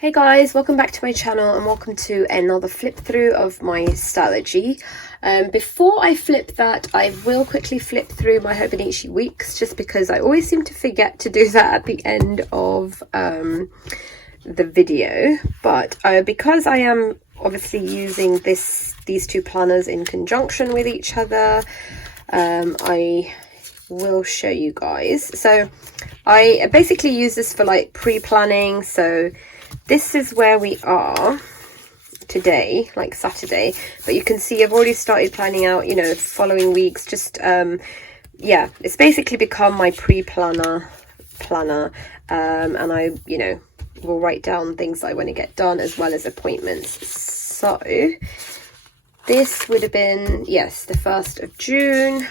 Hey guys, welcome back to my channel and welcome to another flip through of my Stalogy. Before I flip that, I will quickly flip through my Hobonichi weeks just because I always seem to forget to do that at the end of the video. But because I am obviously using these two planners in conjunction with each other, I will show you guys. So I basically use this for like pre-planning. So this is where we are today, like Saturday, but you can see I've already started planning out, you know, following weeks. Just yeah, it's basically become my planner, and I, you know, will write down things I want to get done as well as appointments. So this would have been, yes, the 1st of June.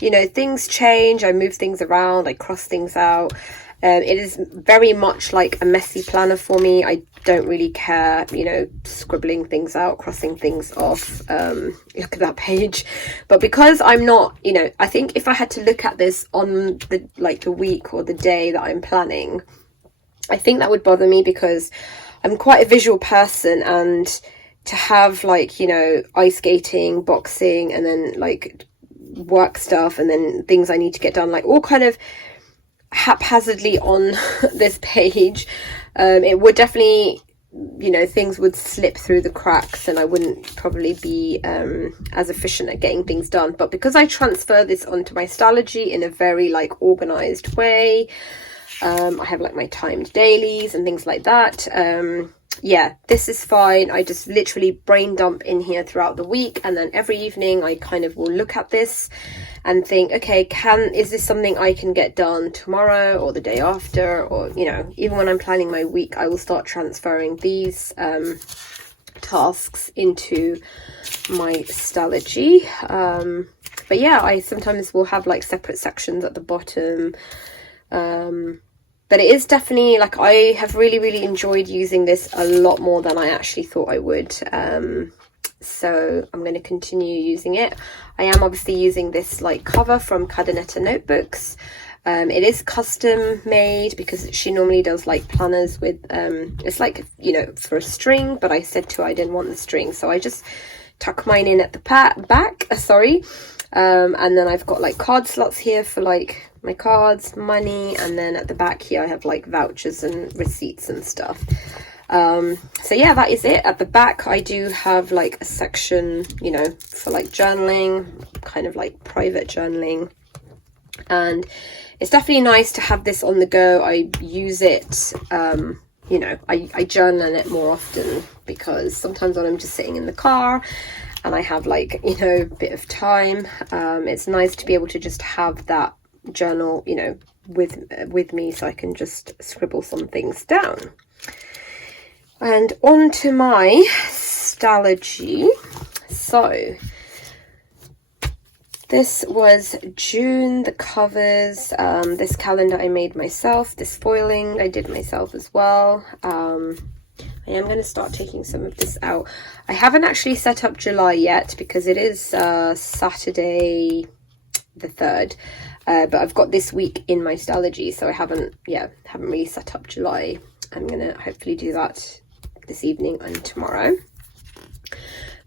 You know, things change, I move things around, I cross things out. It is very much like a messy planner for me. I don't really care, you know, scribbling things out, crossing things off. Look at that page. But because I'm not, you know, I think if I had to look at this on the week or the day that I'm planning, I think that would bother me because I'm quite a visual person, and to have like, you know, ice skating, boxing, and then like work stuff, and then things I need to get done, like all kind of haphazardly on this page, it would definitely, you know, things would slip through the cracks and I wouldn't probably be as efficient at getting things done. But because I transfer this onto my Stalogy in a very like organized way, I have like my timed dailies and things like that. Yeah, this is fine. I just literally brain dump in here throughout the week, and then every evening I kind of will look at this and think, okay, is this something I can get done tomorrow or the day after? Or, you know, even when I'm planning my week, I will start transferring these tasks into my Stalogy. But yeah, I sometimes will have like separate sections at the bottom. But it is definitely, like, I have really enjoyed using this a lot more than I actually thought I would. So I'm going to continue using it. I am obviously using this like cover from Cadernetta Notebooks. It is custom made because she normally does like planners with, it's like, you know, for a string, but I said to her I didn't want the string. So I just tuck mine in at the back, and then I've got like card slots here for like my cards, money, and then at the back here I have like vouchers and receipts and stuff. So yeah, that is it. At the back I do have like a section, you know, for like journaling, kind of like private journaling, and it's definitely nice to have this on the go. I use it, you know, I journal in it more often because sometimes when I'm just sitting in the car and I have like, you know, a bit of time, it's nice to be able to just have that journal, you know, with me, so I can just scribble some things down. And on to my Stalogy. So this was June, the covers. This calendar I made myself. This foiling I did myself as well. I am going to start taking some of this out. I haven't actually set up July yet because it is Saturday the 3rd. But I've got this week in my Stalogy, so I haven't really set up July. I'm going to hopefully do that this evening and tomorrow.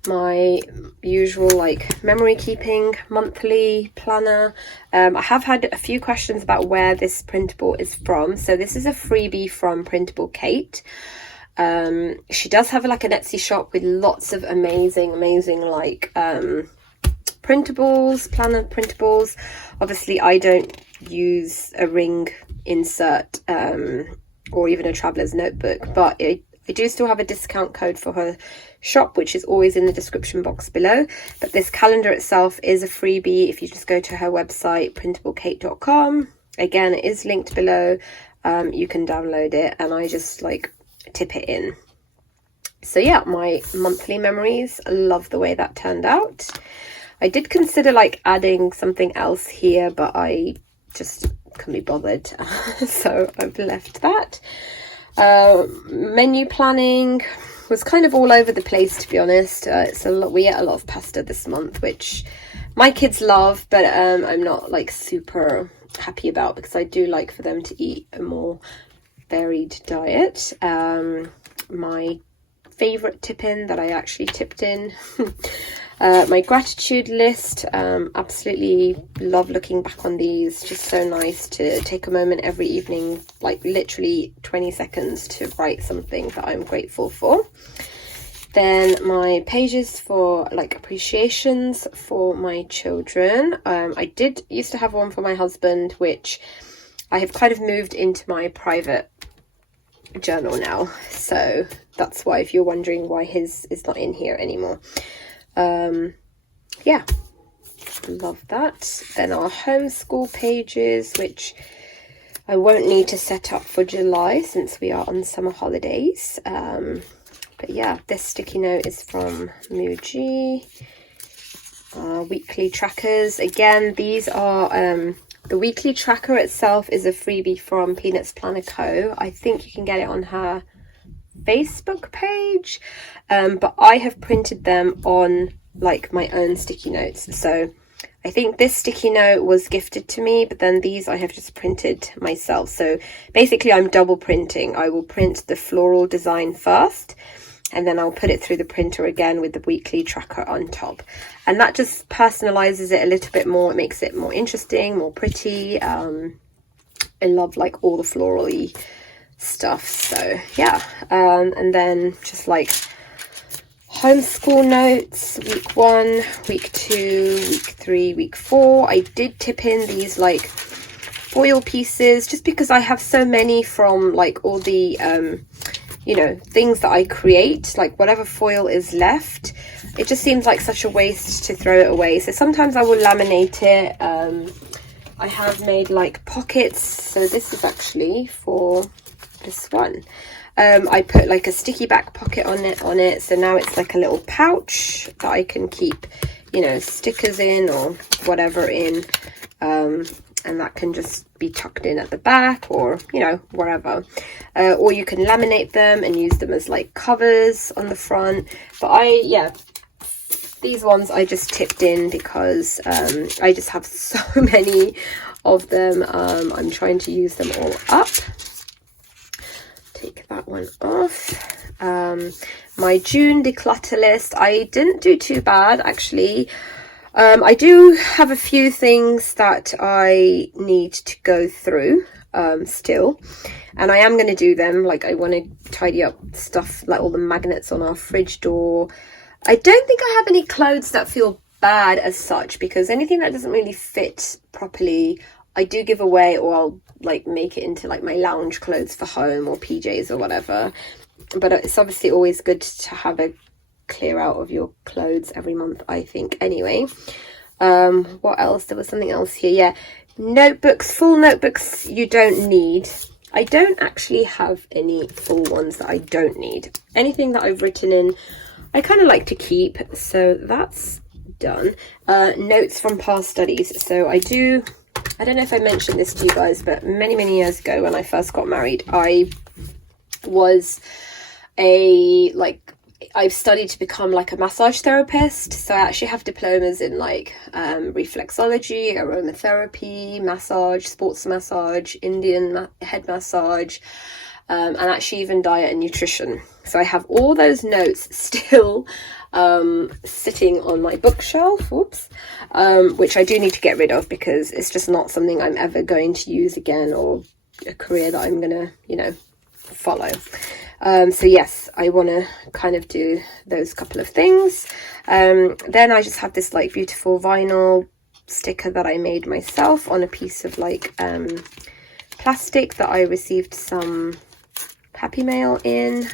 My usual like memory keeping monthly planner. I have had a few questions about where this printable is from. So this is a freebie from Printable Kate. She does have like an Etsy shop with lots of amazing like printables, planner printables. Obviously I don't use a ring insert or even a traveler's notebook, but I do still have a discount code for her shop, which is always in the description box below. But this calendar itself is a freebie. If you just go to her website, printablecate.com, again, it is linked below. You can download it, and I just like tip it in. So yeah, my monthly memories, I love the way that turned out. I did consider like adding something else here, but I just couldn't be bothered. So I've left that. Menu planning was kind of all over the place, to be honest. It's a lot. We ate a lot of pasta this month, which my kids love, but I'm not like super happy about, because I do like for them to eat a more varied diet. My favorite tip-in that I actually tipped in. My gratitude list. Absolutely love looking back on these. Just so nice to take a moment every evening, like literally 20 seconds, to write something that I'm grateful for. Then my pages for like appreciations for my children. I did used to have one for my husband, which I have kind of moved into my private journal now. So that's why, if you're wondering why his is not in here anymore. Yeah, love that. Then our homeschool pages, which I won't need to set up for July since we are on summer holidays. But yeah, this sticky note is from Muji. Weekly trackers. Again, these are the weekly tracker itself is a freebie from Peanuts Planner Co. I think you can get it on her Facebook page, but I have printed them on like my own sticky notes. So I think this sticky note was gifted to me, but then these I have just printed myself. So basically I'm double printing. I will print the floral design first, and then I'll put it through the printer again with the weekly tracker on top. And that just personalizes it a little bit more. It makes it more interesting, more pretty. I love like all the floral-y stuff. So yeah, and then just like homeschool notes, week 1, week 2, week 3, week 4. I did tip in these like foil pieces just because I have so many from like all the you know, things that I create, like whatever foil is left, it just seems like such a waste to throw it away. So sometimes I will laminate it. I have made like pockets. So this is actually for this one. I put like a sticky back pocket on it. So now it's like a little pouch that I can keep, you know, stickers in or whatever in. And that can just be tucked in at the back or, you know, wherever. Or you can laminate them and use them as like covers on the front. But yeah, these ones I just tipped in because I just have so many of them. I'm trying to use them all up. Take that one off. My June declutter list, I didn't do too bad actually. I do have a few things that I need to go through still, and I am going to do them. Like I want to tidy up stuff like all the magnets on our fridge door. I don't think I have any clothes that feel bad as such, because anything that doesn't really fit properly I do give away, or I'll like make it into like my lounge clothes for home or PJs or whatever. But it's obviously always good to have a clear out of your clothes every month, I think. Anyway, what else? There was something else here. Yeah, notebooks, full notebooks you don't need. I don't actually have any full ones that I don't need. Anything that I've written in I kind of like to keep, so that's done. Notes from past studies. So I don't know if I mentioned this to you guys, but many years ago when I first got married, I was I've studied to become like a massage therapist. So I actually have diplomas in like reflexology, aromatherapy, massage, sports massage, Indian head massage, and actually even diet and nutrition. So I have all those notes still sitting on my bookshelf, which I do need to get rid of because it's just not something I'm ever going to use again, or a career that I'm gonna, you know, follow. So yes, I want to kind of do those couple of things. Then I just have this like beautiful vinyl sticker that I made myself on a piece of like plastic that I received some Happy Mail in.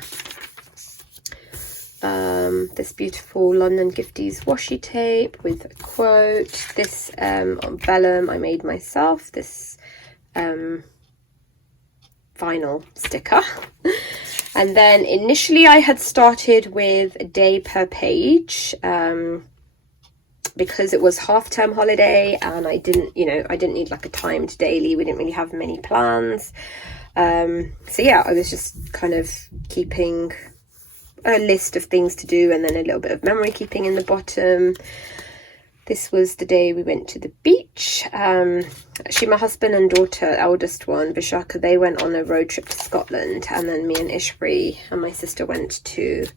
This beautiful London Gifties washi tape with a quote. This on vellum I made myself, this vinyl sticker. And then initially I had started with a day per page because it was half-term holiday and I didn't need like a timed daily. We didn't really have many plans. So yeah, I was just kind of keeping a list of things to do and then a little bit of memory keeping in the bottom. This was the day we went to the beach. Actually, my husband and daughter, eldest one, Vishaka, they went on a road trip to Scotland, and then me and Ishbri and my sister went to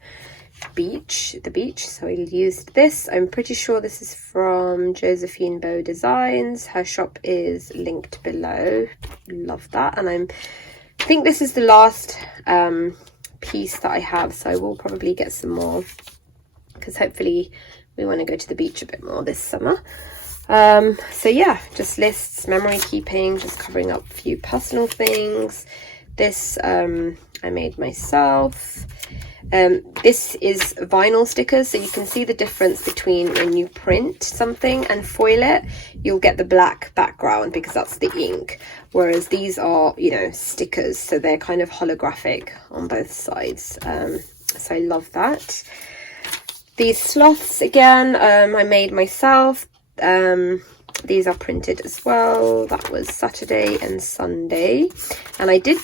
the beach. So I used this. I'm pretty sure this is from Josephine Bow Designs. Her shop is linked below. Love that. And I think this is the last piece that I have, so I will probably get some more, because hopefully we want to go to the beach a bit more this summer. So yeah, just lists, memory keeping, just covering up a few personal things. This I made myself. This is vinyl stickers, so you can see the difference between when you print something and foil it, you'll get the black background because that's the ink, whereas these are, you know, stickers, so they're kind of holographic on both sides. So I love that. These sloths, again, I made myself. These are printed as well. That was Saturday and Sunday, and I did,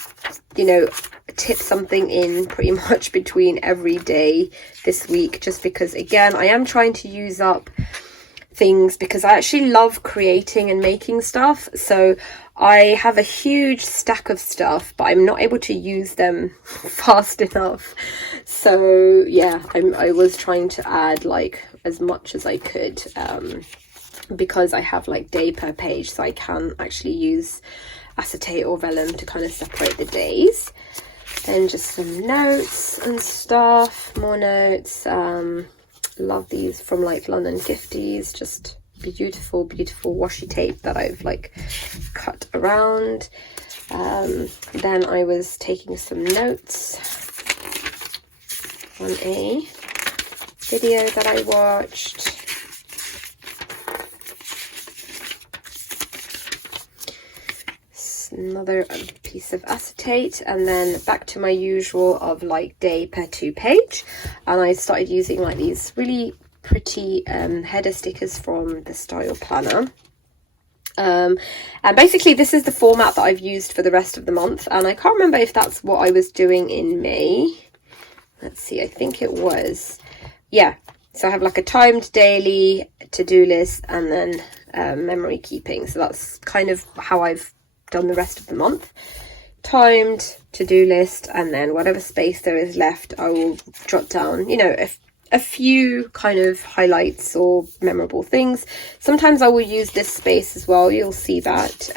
you know, tip something in pretty much between every day this week, just because, again, I am trying to use up things because I actually love creating and making stuff. So I have a huge stack of stuff, but I'm not able to use them fast enough. So yeah, I was trying to add like as much as I could, because I have like day per page, so I can actually use acetate or vellum to kind of separate the days. Then just some notes and stuff, more notes. Love these from like London Gifties, just beautiful washi tape that I've like cut around. Then I was taking some notes on a video that I watched. Another piece of acetate, and then back to my usual of like day per 2 page, and I started using like these really pretty header stickers from the Style Planner. And basically this is the format that I've used for the rest of the month, and I can't remember if that's what I was doing in May. Let's see, I think it was, yeah. So I have like a timed daily to-do list and then memory keeping. So that's kind of how I've done the rest of the month. Timed to-do list, and then whatever space there is left, I will jot down, you know, a few kind of highlights or memorable things. Sometimes I will use this space as well. You'll see that.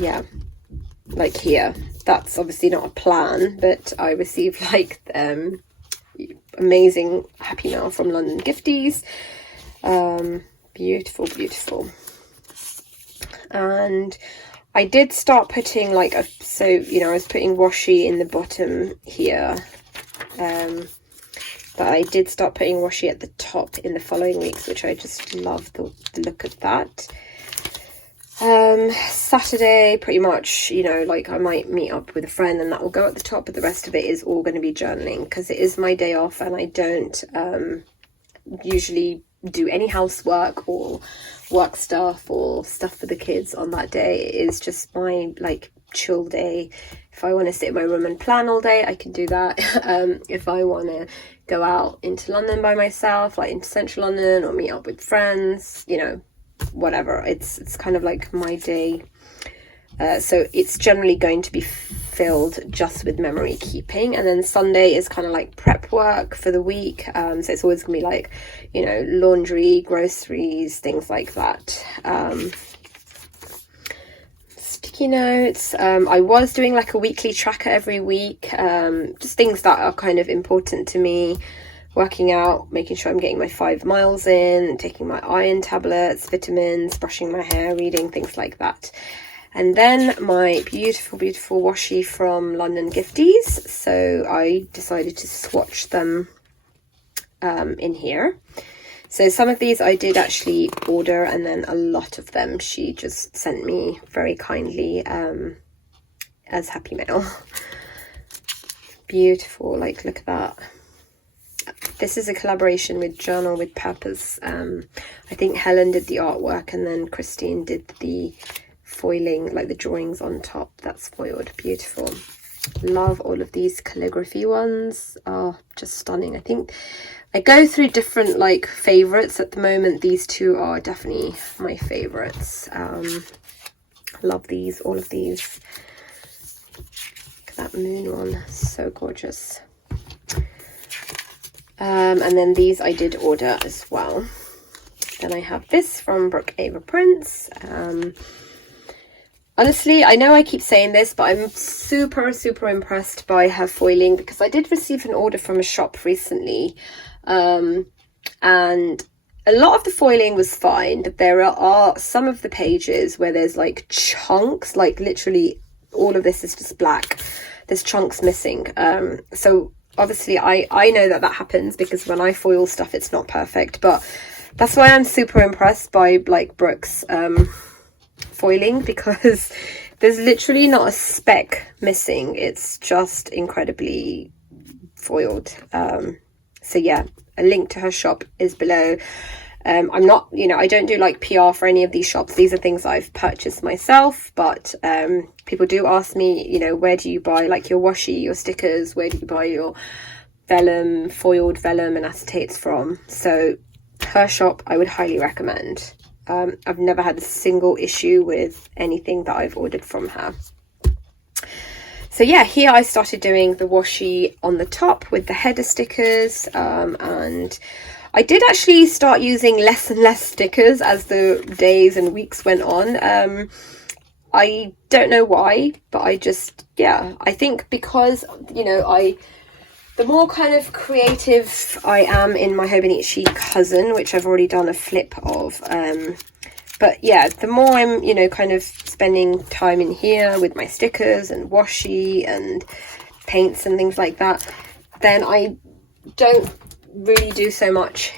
Yeah, like here. That's obviously not a plan, but I received like amazing happy mail from London Gifties. Beautiful. And I did start putting like so you know, I was putting washi in the bottom here, but I did start putting washi at the top in the following weeks, which I just love the look of that. Saturday, pretty much, you know, like I might meet up with a friend and that will go at the top, but the rest of it is all going to be journaling, because it is my day off and I don't usually do any housework or work stuff or stuff for the kids on that day. It is just my like chill day. If I want to sit in my room and plan all day, I can do that. If I want to go out into London by myself, like into central London, or meet up with friends, you know, whatever, it's kind of like my day. So it's generally going to be filled just with memory keeping, and then Sunday is kind of like prep work for the week. So it's always gonna be like, you know, laundry, groceries, things like that. Sticky notes. I was doing like a weekly tracker every week, just things that are kind of important to me. Working out, making sure I'm getting my 5 miles in, taking my iron tablets, vitamins, brushing my hair, reading, things like that. And then my beautiful washi from London Gifties. So I decided to swatch them in here. So some of these I did actually order, and then a lot of them she just sent me very kindly as happy mail. Beautiful, like look at that. This is a collaboration with Journal with Purpose. I think Helen did the artwork and then Christine did the foiling, like the drawings on top. That's foiled. Beautiful. Love all of these calligraphy ones. Oh, just stunning. I think I go through different like favorites at the moment. These two are definitely my favorites. Love these, all of these. Look at that moon one, so gorgeous. And then these I did order as well. Then I have this from Brooke Ava Prince. Honestly, I know I keep saying this, but I'm super impressed by her foiling, because I did receive an order from a shop recently, and a lot of the foiling was fine, but there are some of the pages where there's like chunks, like literally all of this is just black. There's chunks missing. So obviously I know that happens, because when I foil stuff, it's not perfect, but that's why I'm super impressed by like Brooke's foiling, because there's literally not a speck missing. It's just incredibly foiled. So yeah, a link to her shop is below. I'm not, I don't do like PR for any of these shops. These are things I've purchased myself, but people do ask me, where do you buy like your washi, your stickers, where do you buy your vellum, foiled vellum and acetates from? So her shop I would highly recommend. I've never had a single issue with anything that I've ordered from her. So yeah, here I started doing the washi on the top with the header stickers, and I did actually start using less and less stickers as the days and weeks went on. I don't know why, but I think because, the more kind of creative I am in my Hobonichi cousin, which I've already done a flip of, but yeah, the more I'm, kind of spending time in here with my stickers and washi and paints and things like that, then I don't really do so much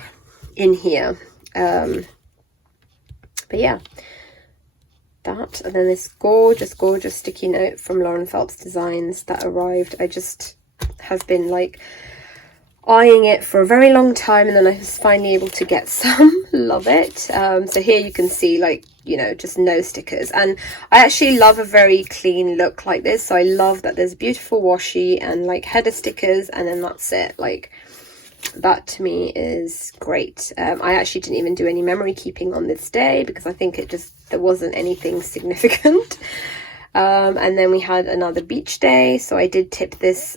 in here. But yeah, that, and then this gorgeous sticky note from Lauren Phelps Designs that arrived. I just have been like eyeing it for a very long time, and then I was finally able to get some. Love it. So here you can see like, just no stickers, and I actually love a very clean look like this. So I love that there's beautiful washi and like header stickers, and then that's it. Like, that to me is great. I actually didn't even do any memory keeping on this day, because I think there wasn't anything significant. And then we had another beach day, so I did tip this.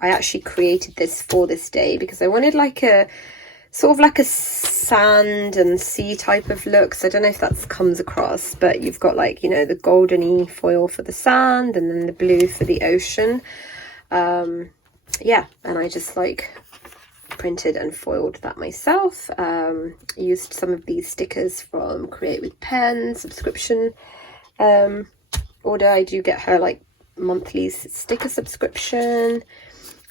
I actually created this for this day because I wanted like a sort of like a sand and sea type of look. So I don't know if that comes across, but you've got like, the goldeny foil for the sand and then the blue for the ocean. Yeah, and I just like printed and foiled that myself. Used some of these stickers from Create with Pen subscription order. I do get her like monthly sticker subscription.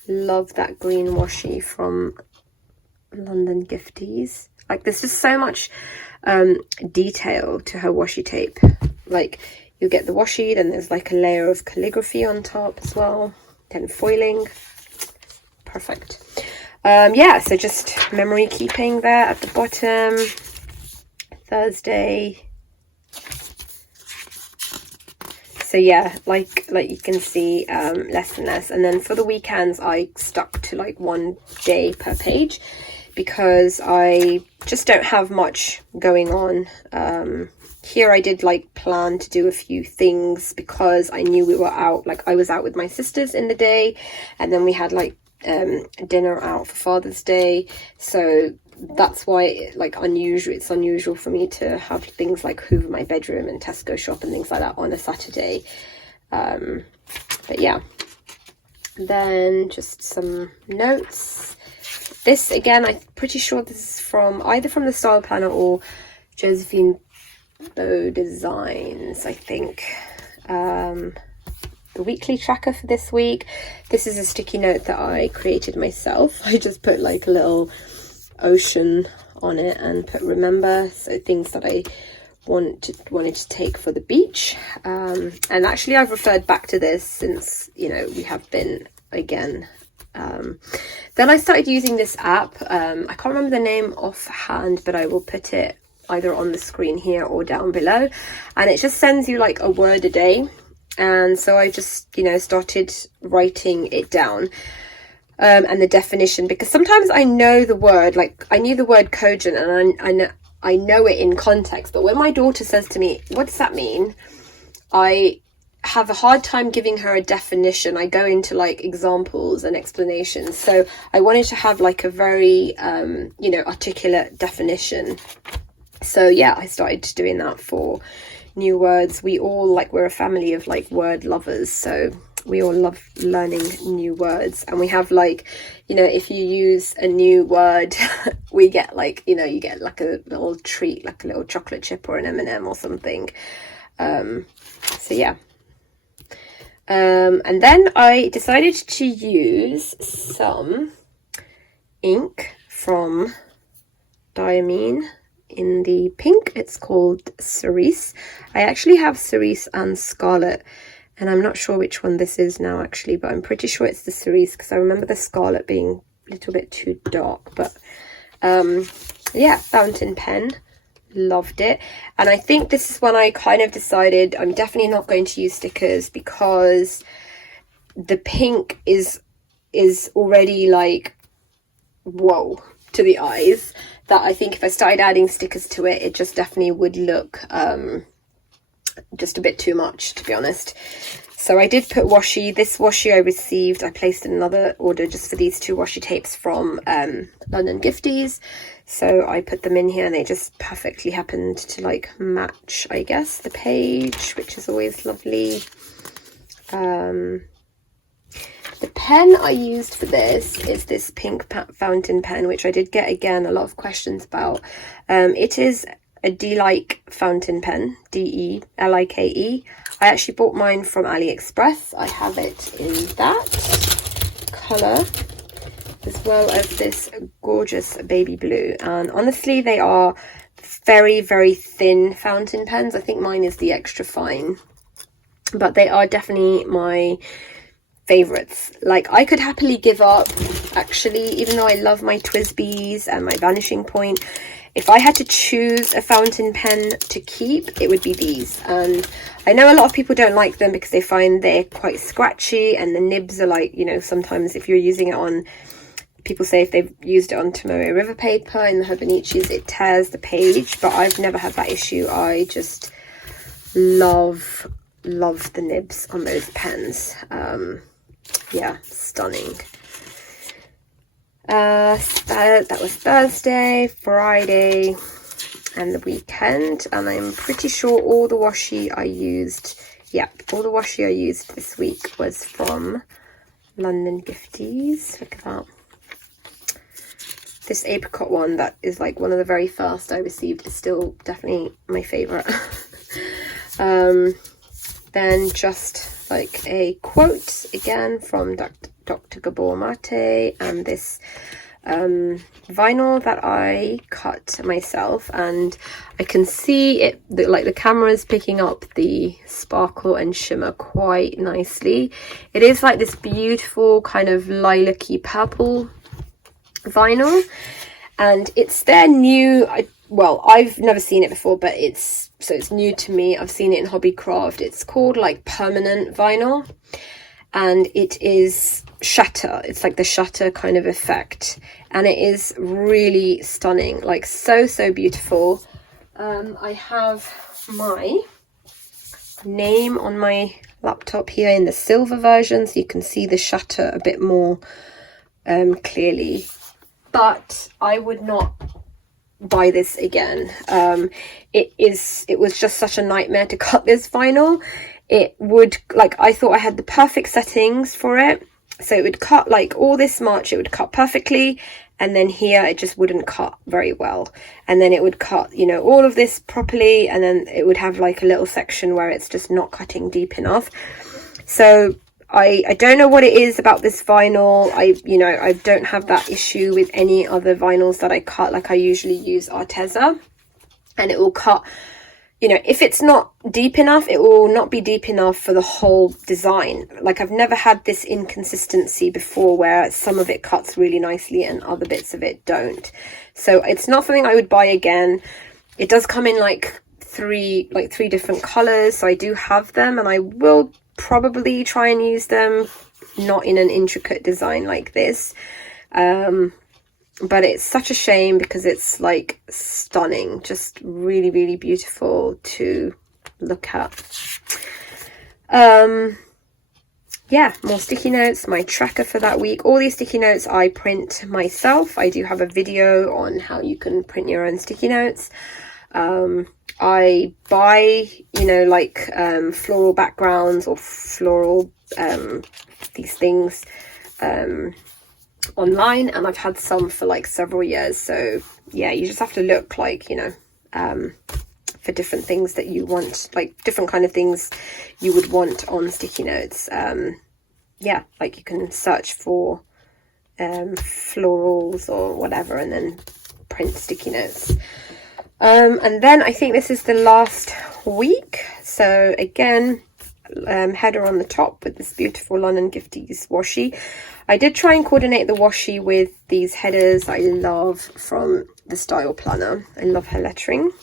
Love that green washi from London Gifties. Like, there's just so much detail to her washi tape. Like, you get the washi, then there's like a layer of calligraphy on top as well, then foiling. Perfect. Yeah, so just memory keeping there at the bottom. Thursday. So yeah, like you can see, less and less. And then for the weekends, I stuck to like 1 day per page, because I just don't have much going on. Here I did like plan to do a few things, because I knew we were out. Like, I was out with my sisters in the day, and then we had like dinner out for Father's Day. So that's why it's unusual for me to have things like hoover my bedroom and Tesco shop and things like that on a Saturday. But yeah, then just some notes. This again, I'm pretty sure this is from either from the Style Planner or Josephine Bow Designs, I think. The weekly tracker for this week. This is a sticky note that I created myself. I just put like a little ocean on it and put remember, so things that I wanted to take for the beach. And actually I've referred back to this since, we have been again. Then I started using this app. I can't remember the name offhand, but I will put it either on the screen here or down below, and it just sends you like a word a day. And so I just, started writing it down. and the definition, because sometimes I know the word, like I knew the word cogent and I know it in context, but when my daughter says to me, what does that mean? I have a hard time giving her a definition. I go into like examples and explanations. So I wanted to have like a very, you know, articulate definition. So yeah, I started doing that for new words. We're a family of like word lovers. So we all love learning new words, and we have like, you know, if you use a new word, we get like, you know, you get like a little treat, like a little chocolate chip or an M&M or something. So yeah. And then I decided to use some ink from Diamine in the pink. It's called Cerise. I actually have Cerise and Scarlet, and I'm not sure which one this is now actually, but I'm pretty sure it's the Cerise because I remember the Scarlet being a little bit too dark. But yeah, fountain pen, loved it. And I think this is when I kind of decided I'm definitely not going to use stickers, because the pink is already like whoa to the eyes, that I think if I started adding stickers to it, it just definitely would look just a bit too much, to be honest. So I did put washi. This washi I received, I placed another order just for these 2 washi tapes from London Gifties. So I put them in here and they just perfectly happened to like match, I guess, the page, which is always lovely. The pen I used for this is this pink fountain pen, which I did get, again, a lot of questions about. It is a D-like fountain pen, D-E-L-I-K-E. I actually bought mine from AliExpress. I have it in that colour, as well as this gorgeous baby blue. And honestly, they are very, very thin fountain pens. I think mine is the extra fine, but they are definitely my favorites. Like, I could happily give up, actually, even though I love my Twisbees and my Vanishing Point. If I had to choose a fountain pen to keep, it would be these. And I know a lot of people don't like them because they find they're quite scratchy, and the nibs are like, you know, sometimes if you're using it on, people say if they've used it on Tomoe River paper in the Hobonichis, it tears the page, but I've never had that issue. I just love the nibs on those pens. Yeah, stunning. That was Thursday, Friday, and the weekend, and I'm pretty sure all the washi I used, all the washi I used this week was from London Gifties. Look at that. This apricot one that is like one of the very first I received is still definitely my favourite. Then just like a quote again from Dr. Gabor Mate, and this vinyl that I cut myself, and I can see it, like the camera's picking up the sparkle and shimmer quite nicely. It is like this beautiful kind of lilac-y purple vinyl, and it's their new, well, I've never seen it before, but it's new to me. I've seen it in Hobbycraft. It's called like permanent vinyl, and it is shutter. It's like the shutter kind of effect, and it is really stunning, like so beautiful. I have my name on my laptop here in the silver version, so you can see the shutter a bit more clearly, but I would not buy this again. It was just such a nightmare to cut this vinyl. It would, like, I thought I had the perfect settings for it, so it would cut like all this much, it would cut perfectly, and then here it just wouldn't cut very well, and then it would cut, you know, all of this properly, and then it would have like a little section where it's just not cutting deep enough. So I don't know what it is about this vinyl. I don't have that issue with any other vinyls that I cut. Like, I usually use Arteza, and it will cut, you know, if it's not deep enough, it will not be deep enough for the whole design. Like, I've never had this inconsistency before where some of it cuts really nicely and other bits of it don't. So it's not something I would buy again. It does come in like three different colors, so I do have them, and I will probably try and use them not in an intricate design like this. But it's such a shame because it's like stunning, just really, really beautiful to look at. Yeah, more sticky notes, my tracker for that week. All these sticky notes I print myself. I do have a video on how you can print your own sticky notes. I buy, you know, like floral backgrounds or floral these things online, and I've had some for like several years. So yeah, you just have to look, like, you know, for different things that you want, like different kind of things you would want on sticky notes. Yeah, like you can search for florals or whatever and then print sticky notes. And then I think this is the last week. So again, header on the top with this beautiful London Gifties washi. I did try and coordinate the washi with these headers I love from the Style Planner. I love her lettering.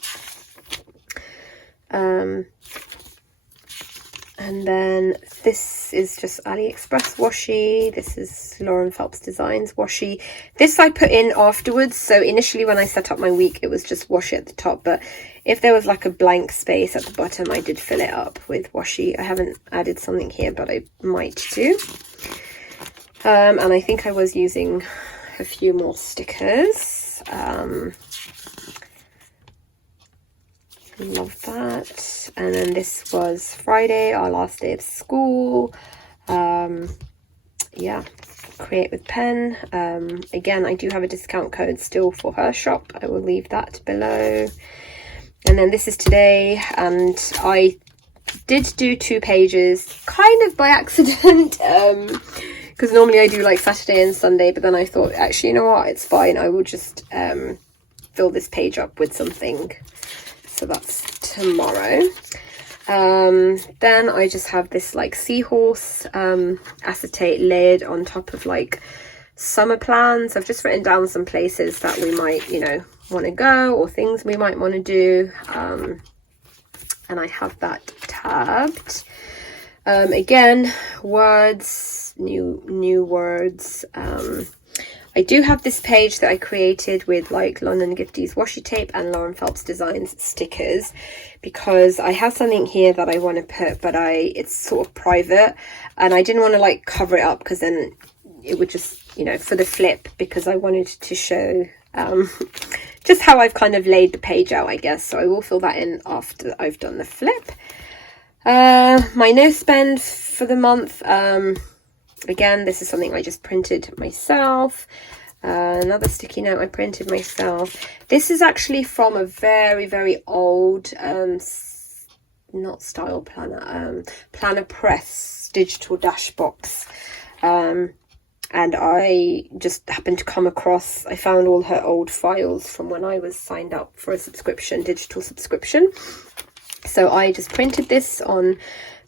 And then this is just AliExpress washi. This is Lauren Phelps Designs washi. This I put in afterwards. So initially when I set up my week, it was just washi at the top. But if there was like a blank space at the bottom, I did fill it up with washi. I haven't added something here, but I might do. And I think I was using a few more stickers. Love that. And then this was Friday, our last day of school. Yeah, create with pen. Again, I do have a discount code still for her shop. I will leave that below. And then this is today, and I did do 2 pages kind of by accident, because normally I do like Saturday and Sunday, but then I thought, actually, you know what, it's fine, I will just fill this page up with something. So that's tomorrow. Then I just have this like seahorse acetate lid on top of like summer plans. I've just written down some places that we might, you know, want to go, or things we might want to do. And I have that tabbed. Again, words, new words. I do have this page that I created with like London Gifties washi tape and Lauren Phelps Designs stickers, because I have something here that I want to put, but it's sort of private, and I didn't want to like cover it up because then it would just, you know, for the flip, because I wanted to show just how I've kind of laid the page out, I guess. So I will fill that in after I've done the flip. My no spend for the month. Again, this is something I just printed myself. Another sticky note I printed myself. This is actually from a very, very old, not Style Planner, Planner Press digital dash box. And I just happened to come across, I found all her old files from when I was signed up for a subscription, digital subscription. So I just printed this on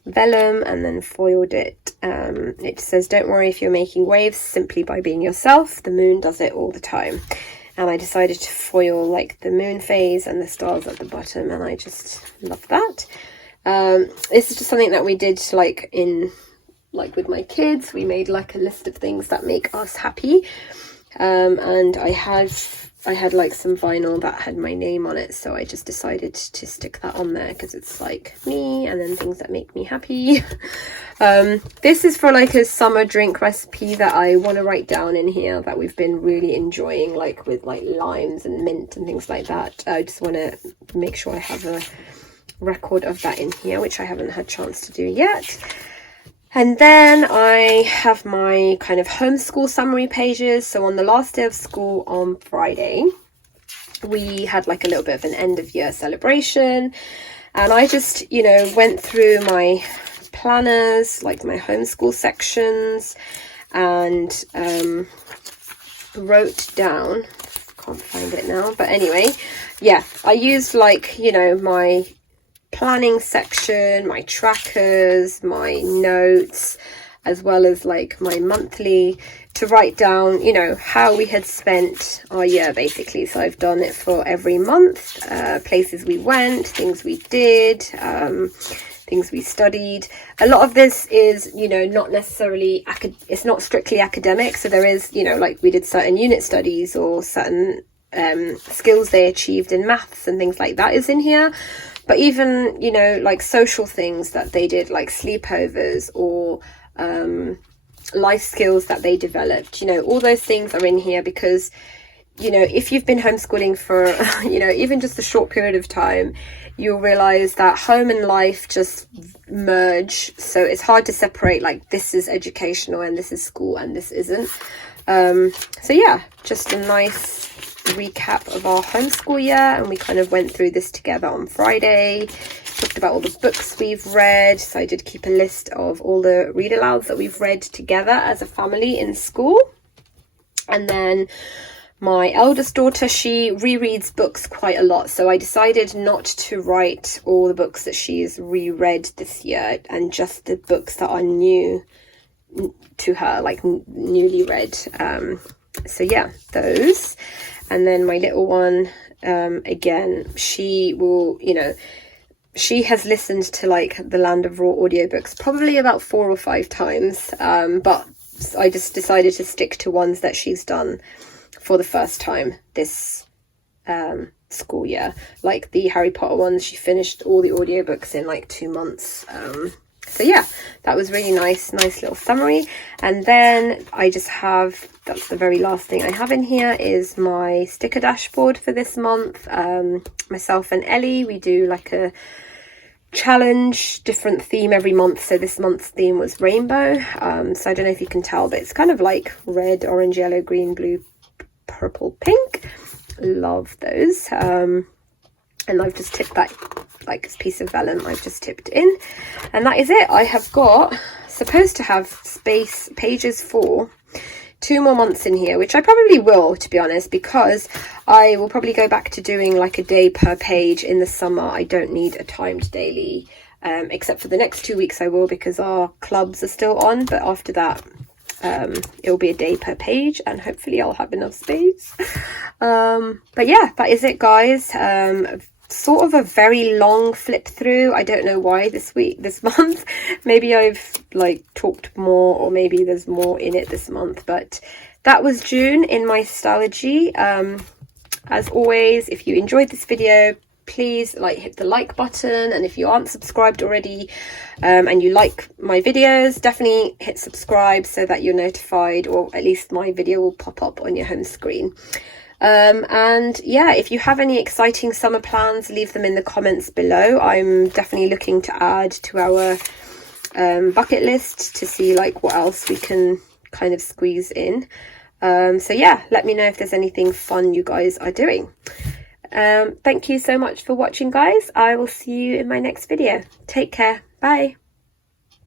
vellum and then foiled it. It says, don't worry if you're making waves simply by being yourself, the moon does it all the time. And I decided to foil like the moon phase and the stars at the bottom, and I just love that. This is just something that we did like with my kids. We made like a list of things that make us happy, and I had like some vinyl that had my name on it, so I just decided to stick that on there because it's like me, and then things that make me happy. This is for like a summer drink recipe that I want to write down in here that we've been really enjoying, like with like limes and mint and things like that. I just want to make sure I have a record of that in here, which I haven't had a chance to do yet. And then I have my kind of homeschool summary pages. So on the last day of school on Friday, we had like a little bit of an end of year celebration. And I just, you know, went through my planners, like my homeschool sections, and wrote down, can't find it now, but anyway, yeah, I used like, you know, my planning section, my trackers, my notes, as well as like my monthly, to write down, you know, how we had spent our year basically. So I've done it for every month, places we went, things we did, things we studied. A lot of this is, you know, not necessarily, it's not strictly academic. So there is, you know, like we did certain unit studies or certain skills they achieved in maths and things like that is in here. But even, you know, like social things that they did, like sleepovers or life skills that they developed, you know, all those things are in here because, you know, if you've been homeschooling for, you know, even just a short period of time, you'll realize that home and life just merge. So it's hard to separate, like, this is educational and this is school and this isn't. So yeah, just a nice recap of our homeschool year, and we kind of went through this together on Friday, talked about all the books we've read. So I did keep a list of all the read alouds that we've read together as a family in school. And then my eldest daughter, she rereads books quite a lot, so I decided not to write all the books that she's reread this year, and just the books that are new to her, like newly read. So yeah, those. And then my little one, again, she will, you know, she has listened to like the Land of Raw audiobooks probably about 4 or 5 times, but I just decided to stick to ones that she's done for the first time this school year. Like the Harry Potter ones, she finished all the audiobooks in like 2 months. So yeah, that was really nice little summary. And then I just have, that's the very last thing I have in here, is my sticker dashboard for this month. Myself and Ellie, we do like a challenge, different theme every month. So this month's theme was rainbow. So I don't know if you can tell, but it's kind of like red, orange, yellow, green, blue, purple, pink. Love those. And I've just tipped that, like this piece of vellum I've just tipped in, and that is it. I have got, supposed to have space pages for 2 more months in here, which I probably will, to be honest, because I will probably go back to doing like a day per page in the summer. I don't need a timed daily, except for the next 2 weeks I will, because our clubs are still on, but after that it'll be a day per page, and hopefully I'll have enough space. But yeah, that is it, guys. Sort of a very long flip through. I don't know why this month. Maybe I've like talked more, or maybe there's more in it this month, but that was June in my Stalogy. As always, if you enjoyed this video, please hit the like button, and if you aren't subscribed already and you like my videos, definitely hit subscribe so that you're notified, or at least my video will pop up on your home screen. And yeah, if you have any exciting summer plans, leave them in the comments below. I'm definitely looking to add to our bucket list to see like what else we can kind of squeeze in. So yeah, let me know if there's anything fun you guys are doing. Thank you so much for watching, guys. I will see you in my next video. Take care. Bye.